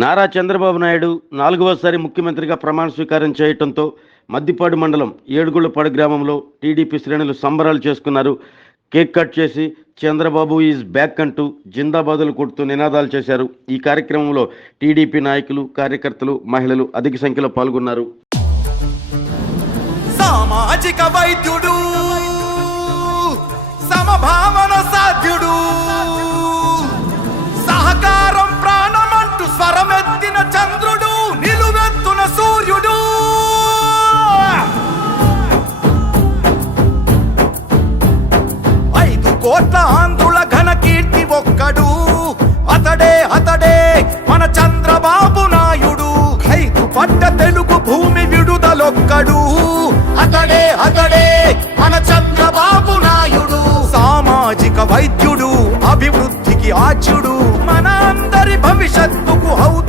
నారా చంద్రబాబు నాయుడు నాలుగవసారి ముఖ్యమంత్రిగా ప్రమాణ స్వీకారం చేయటంతో మద్దిపాడు మండలం ఏడుగుళ్ళపాడు గ్రామంలో టీడీపీ శ్రేణులు సంబరాలు చేసుకున్నారు. కేక్ కట్ చేసి చంద్రబాబు ఈజ్ బ్యాక్ అంటూ జిందాబాదులు కొడుతూ నినాదాలు చేశారు. ఈ కార్యక్రమంలో టీడీపీ నాయకులు కార్యకర్తలు మహిళలు అధిక సంఖ్యలో పాల్గొన్నారు. సామాజిక వైద్యుడు కోట్ల ఆంధ్రుల ఘన కీర్తి ఒక్కడు. అతడే అతడే మన చంద్రబాబు నాయుడు. ఐదు పట్ట తెలుగు భూమి విడుదలొక్కడు. అతడే అతడే మన చంద్రబాబు నాయుడు. సామాజిక వైద్యుడు అభివృద్ధికి ఆచ్యుడు. మన అందరి భవిష్యత్తుకు అవుతుంది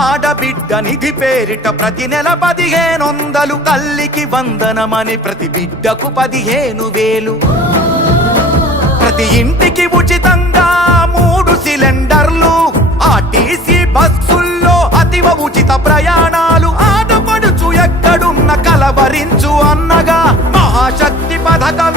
ఆడబిడ్డ నిధి పేరిట ప్రతి నెల పదిహేనొందలు తల్లికి వందనమని ప్రతి బిడ్డకు పదిహేను వేలు. ప్రతి ఇంటికి ఉచితంగా మూడు సిలిండర్లు ఆర్టీసీ బస్సుల్లో అతివ ఉచిత ప్రయాణాలు ఆడపడుచు ఎక్కడున్న కలవరించు అన్నగా మహాశక్తి పథకం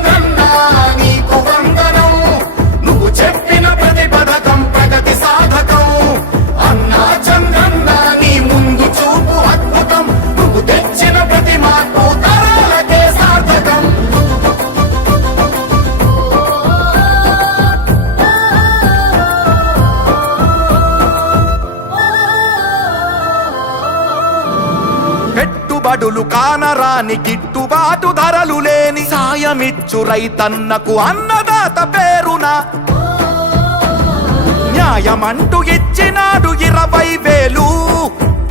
పెట్టుబడులు కానరాని గిట్టుబాటు ధరలు లేని సాయమిచ్చు రైతన్నకు అన్నదాత పేరున. న్యాయమంటూ ఇచ్చినాడు ఇరవై వేలు.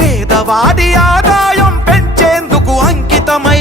పేదవాడి ఆదాయం పెంచేందుకు అంకితమై.